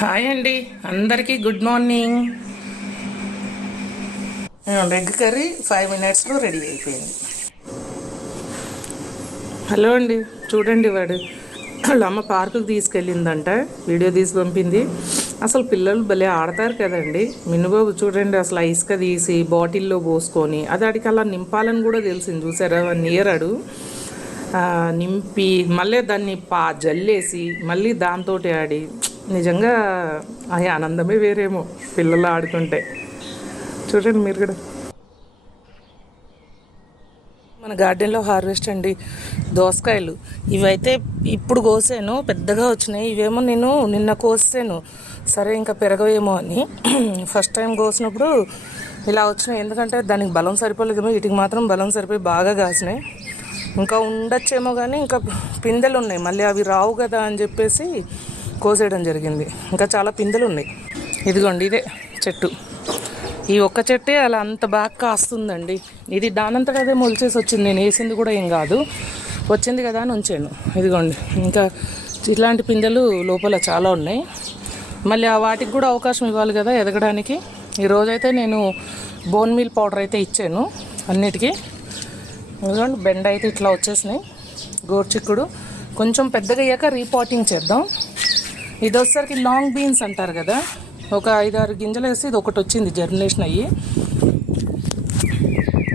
Hi అండి. అందరికీ good morning. Egg curry five మినిట్స్లో రెడీ అయిపోయింది. హలో అండి. చూడండి వాడు. వాళ్ళ అమ్మ పార్కుకి తీసుకెళ్ళిందంట. వీడియో తీసి పంపింది. అసలు పిల్లలు భలే ఆడతారు కదండి. మినుబాబు చూడండి అసలు ఇసుక తీసి బాటిల్లో పోసుకొని అది ఆడికి అలా నింపాలని కూడా తెలిసింది. చూసారా? వన్ ఇయర్ అడు ఆ, నింపి మళ్ళీ దాన్ని పా జల్లేసి మళ్ళీ దాంతో ఆడి నిజంగా ఆ ఆనందమే వేరేమో పిల్లలు ఆడుకుంటే చూడండి మీరు కూడా. మన గార్డెన్లో హార్వెస్ట్ అండి దోసకాయలు. ఇవైతే ఇప్పుడు కోసాను పెద్దగా వచ్చినాయి. ఇవేమో నేను నిన్న కోసాను. సరే ఇంకా పెరగవేమో అని. ఫస్ట్ టైం కోసినప్పుడు ఇలా వచ్చినాయి. ఎందుకంటే దానికి బలం సరిపోలేదేమో వీటికి మాత్రం బలం సరిపోయి బాగా కాసినాయి. ఇంకా ఉండొచ్చేమో కానీ ఇంకా పిందెలు ఉన్నాయి. మళ్ళీ అవి రావు కదా అని చెప్పేసి కోసేయడం జరిగింది. ఇంకా చాలా పిందెలు ఉన్నాయి ఇదిగోండి ఇదే చెట్టు. ఈ ఒక్క చెట్టే అలా అంత బాగా కాస్తుందండి. ఇది దానంతట అదే మొలిచేసి వచ్చింది. నేను వేసింది కూడా ఏం కాదు. వచ్చింది కదా అని ఉంచాను. ఇదిగోండి ఇంకా ఇట్లాంటి పిందెలు లోపల చాలా ఉన్నాయి. మళ్ళీ ఆ వాటికి కూడా అవకాశం ఇవ్వాలి కదా ఎదగడానికి. ఈరోజైతే నేను బోన్ మీల్ పౌడర్ అయితే ఇచ్చాను అన్నిటికీ. ఇదిగోండి బెండ అయితే ఇట్లా వచ్చేసినాయి. గోర్చిక్కుడు. కొంచెం పెద్దగా అయ్యాక రీపాటింగ్ చేద్దాం. ఇది వచ్చేసరికి లాంగ్ బీన్స్ అంటారు కదా. ఒక ఐదారు గింజలు వేసి ఇది ఒకటి వచ్చింది జర్మినేషన్ అయ్యి.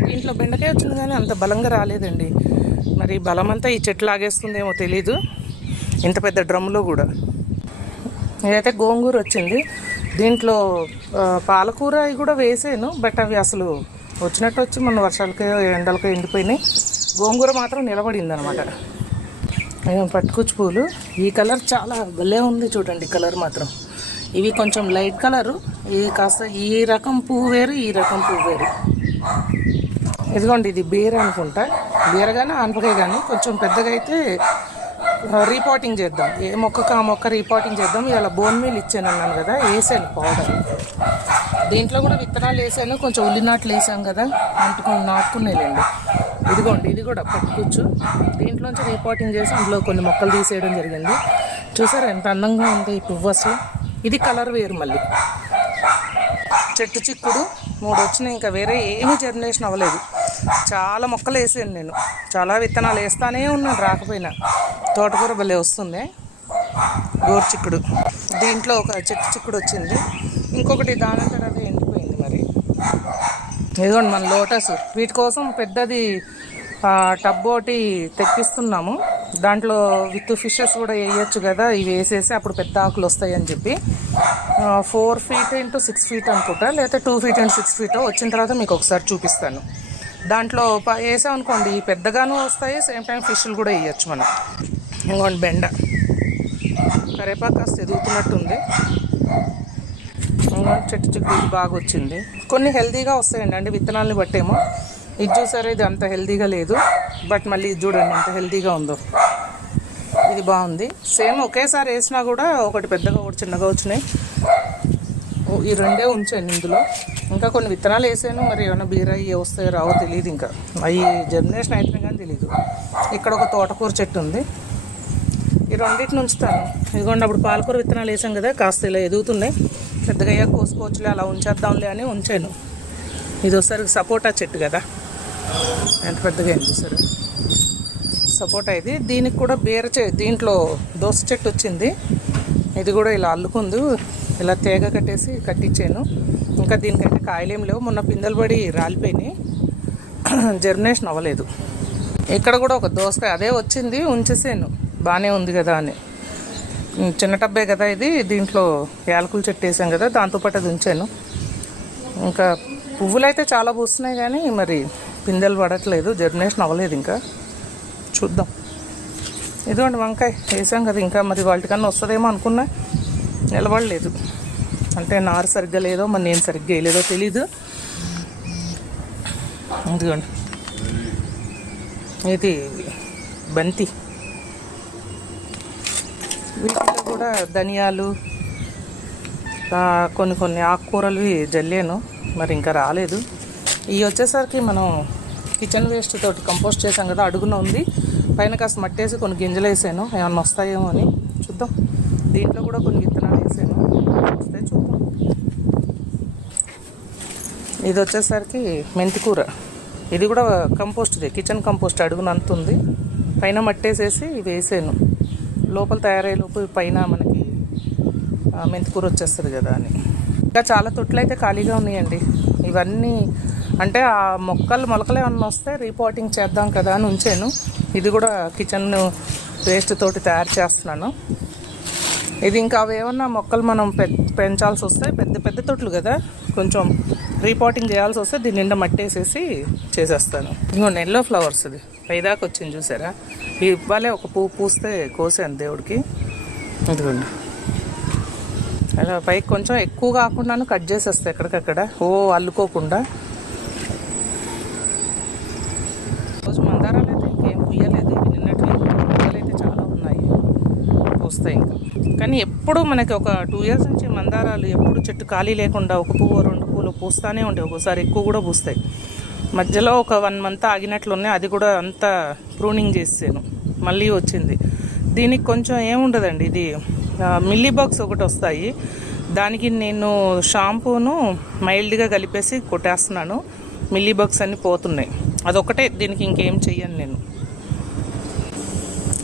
దీంట్లో బెండకాయ వచ్చింది కానీ అంత బలంగా రాలేదండి. మరి బలం అంతా ఈ చెట్లు లాగేస్తుందేమో తెలీదు. ఇంత పెద్ద డ్రమ్లో కూడా. ఇదైతే గోంగూర వచ్చింది. దీంట్లో పాలకూర అవి కూడా వేసాను బట్ అవి అసలు వచ్చినట్టు వచ్చి మన వర్షాలకి ఎండలకి ఎండిపోయినాయి. గోంగూర మాత్రం నిలబడింది అనమాట పట్టుకొచ్చి పూలు. ఈ కలర్ చాలా భలే ఉంది చూడండి కలర్ మాత్రం. ఇవి కొంచెం లైట్ కలరు. ఇది కాస్త ఈ రకం పువ్వు వేరు ఈ రకం పువ్వు వేరు. ఇదిగోండి ఇది బీర అనుకుంటా. బీర కానీ ఆనపకాయ కానీ కొంచెం పెద్దగా అయితే రీపాటింగ్ చేద్దాం. ఏ మొక్కకు ఆ మొక్క రీపాటింగ్ చేద్దాం. ఇలా బోన్ మీల్ ఇచ్చాను అన్నాను కదా వేసాను పౌడర్ దీంట్లో కూడా విత్తనాలు వేసాను. కొంచెం ఉల్లినాట్లు వేసాం కదా అంటుకొని నాటుకునేలేండి ఇదిగోండి ఇది కూడా పట్టుకోవచ్చు దీంట్లోంచి రీపాటింగ్ చేసి అందులో కొన్ని మొక్కలు తీసేయడం జరిగింది. చూసారా ఎంత అందంగా ఉంది ఈ పువ్వు అసలు. ఇది కలర్ వేరు మళ్ళీ. చెట్టు చిక్కుడు మూడు వచ్చినాయి ఇంకా వేరే ఏమీ జర్మినేషన్ అవ్వలేదు. చాలా మొక్కలు వేసాను నేను. చాలా విత్తనాలు వేస్తానే ఉన్నాను రాకపోయినా. తోటకూర భలే వస్తుంది. గోరు చిక్కుడు. దీంట్లో ఒక చెట్టు చిక్కుడు వచ్చింది. ఇంకొకటి దాని తర్వాత ఇదిగోండి మన లోటస్. వీటి కోసం పెద్దది టబ్ ఒకటి తెప్పిస్తున్నాము. దాంట్లో విత్ ఫిషెస్ కూడా వేయచ్చు కదా ఇవి వేసేసి అప్పుడు పెద్ద ఆకులు వస్తాయి అని చెప్పి four feet into six feet అనుకుంటా లేకపోతే two feet into six feet వచ్చిన తర్వాత మీకు ఒకసారి చూపిస్తాను. దాంట్లో ప- వేసాం అనుకోండి పెద్దగాను వస్తాయి సేమ్ టైం ఫిష్లు కూడా వేయచ్చు మనం. ఇంకోండి బెండ. కరేపాకు కాస్త ఎదుగుతున్నట్టుంది. ఇంకా చెట్టు చిక్కుడు ఇది బాగా వచ్చింది. కొన్ని హెల్దీగా వస్తాయండి. అంటే విత్తనాలను బట్టేమో ఇది చూసారా? ఇది అంత హెల్తీగా లేదు. బట్ మళ్ళీ ఇది చూడండి ఎంత హెల్దీగా ఉందో. ఇది బాగుంది. సేమ్ ఒకేసారి వేసినా కూడా ఒకటి పెద్దగా ఒకటి చిన్నగా వచ్చినాయి. ఈ రెండే ఉంచాను ఇందులో. ఇంకా కొన్ని విత్తనాలు వేసాను. మరి ఏమైనా బీరయ్యి వస్తాయో రావో తెలియదు ఇంకా. అవి జర్మినేషన్ అయితే కానీ తెలియదు ఇక్కడ ఒక తోటకూర చెట్టు ఉంది. ఈ రెండింటిని ఉంచుతాను. ఇదిగోండి అప్పుడు పాలకూర విత్తనాలు వేసాం కదా కాస్త ఇలా ఎదుగుతున్నాయి. పెద్దగా అయ్యాక కోసుకోవచ్చులే అలా ఉంచేద్దాంలే అని ఉంచాను. ఇది ఒకసారి సపోటా చెట్టు కదా. ఎంత పెద్దగా అయింది చూసారు? సపోటా ఇది. దీనికి కూడా బీర చె దీంట్లో దోస చెట్టు వచ్చింది. ఇది కూడా ఇలా అల్లుకుంది ఇలా తేగ కట్టేసి కట్టించాను. ఇంకా దీనికంటే కాయలేం లేవు. మొన్న పిందెలు పడి రాలిపోయినాయి. జర్మినేషన్ అవ్వలేదు. ఇక్కడ కూడా ఒక దోసకాయ అదే వచ్చింది ఉంచేసాను. బాగానే ఉంది కదా అని. చిన్న టబ్బే కదా ఇది. దీంట్లో యాలకులు చెట్టు వేసాం కదా దాంతోపాటు అది ఉంచాను. ఇంకా పువ్వులు అయితే చాలా పూస్తున్నాయి కానీ మరి పిందెలు పడట్లేదు జర్మినేషన్ అవ్వలేదు ఇంకా. చూద్దాం. ఇదిగోండి వంకాయ వేసాం కదా ఇంకా మరి వాటికన్నా వస్తుందేమో అనుకున్నా. నిలబడలేదు. అంటే నారు సరిగ్గా లేదో మరి నేను సరిగ్గా వేయలేదో తెలీదు. ఇదిగోండి. ఇది బంతి. వీటిలో కూడా ధనియాలు కొన్ని కొన్ని ఆకుకూరలు జల్లాను మరి ఇంకా రాలేదు. ఇవి వచ్చేసరికి మనం కిచెన్ వేస్ట్ తోటి కంపోస్ట్ చేసాం కదా అడుగున ఉంది. పైన కాస్త మట్టేసి కొన్ని గింజలు వేసాను. ఏమన్నా వస్తాయేమో అని చూద్దాం. దీంట్లో కూడా కొన్ని విత్తనాలు వేసాను. వస్తాయి చూద్దాం. ఇది వచ్చేసరికి మెంతికూర. ఇది కూడా కంపోస్ట్ది కిచెన్ కంపోస్ట్ అడుగునంత ఉంది. పైన మట్టేసేసి వేసాను. లోపల తయారయ్యే లోపు పైన మనకి మెంతికూర వచ్చేస్తుంది కదా అని. ఇంకా చాలా తొట్లు అయితే ఖాళీగా ఉన్నాయండి. ఇవన్నీ అంటే ఆ మొక్కలు మొలకలు ఏమన్నా వస్తే రీపోటింగ్ చేద్దాం కదా అని ఉంచాను. ఇది కూడా కిచెన్ వేస్ట్ తోటి తయారు చేస్తున్నాను. ఇది ఇంకా అవేమన్నా మొక్కలు మనం పె- పెంచాల్సి వస్తే పెద్ద పెద్ద తొట్లు కదా. కొంచెం రీపాటింగ్ చేయాల్సి వస్తే దీని నిండా మట్టేసేసి చేసేస్తాను. ఇంకోండి ఎల్లో ఫ్లవర్స్ ఇది. పైదాకా వచ్చింది చూసారా? ఇవ్వాలే ఒక పువ్వు పూస్తే కోసాను దేవుడికి. ఇదిగోండి. అలా పైకి కొంచెం ఎక్కువ కాకుండాను కట్ చేసేస్తాయి ఎక్కడికక్కడ. ఓ అల్లుకోకుండా. రోజు మందారాలు అయితే ఇంకేం పూయలేదు. ఇవి నిన్నటి అయితే చాలా ఉన్నాయి. పూస్తాయి ఇంకా. కానీ ఎప్పుడు మనకి ఒక టూ ఇయర్స్ నుంచి మందారాలు ఎప్పుడు చెట్టు ఖాళీ లేకుండా ఒక పువ్వు రెండు పువ్వులు పూస్తానే ఉంటాయి. ఒక్కోసారి ఎక్కువ కూడా పూస్తాయి. మధ్యలో ఒక వన్ మంత్ ఆగినట్లు ఉన్నాయి అది కూడా అంతా ప్రూనింగ్ చేసాను మళ్ళీ వచ్చింది. దీనికి కొంచెం ఏముండదండి. ఇది మిల్లీ బాక్స్ ఒకటి వస్తాయి. దానికి నేను షాంపూను మైల్డ్గా కలిపేసి కొట్టేస్తున్నాను. మిల్లీ బాక్స్ అన్నీ పోతున్నాయి. అదొకటే దీనికి ఇంకేం చెయ్యను నేను.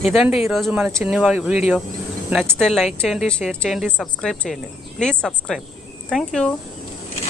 ఇదండి ఈరోజు మన చిన్ని వీడియో. నచ్చితే లైక్ చేయండి షేర్ చేయండి సబ్స్క్రైబ్ చేయండి. Please subscribe. Thank you.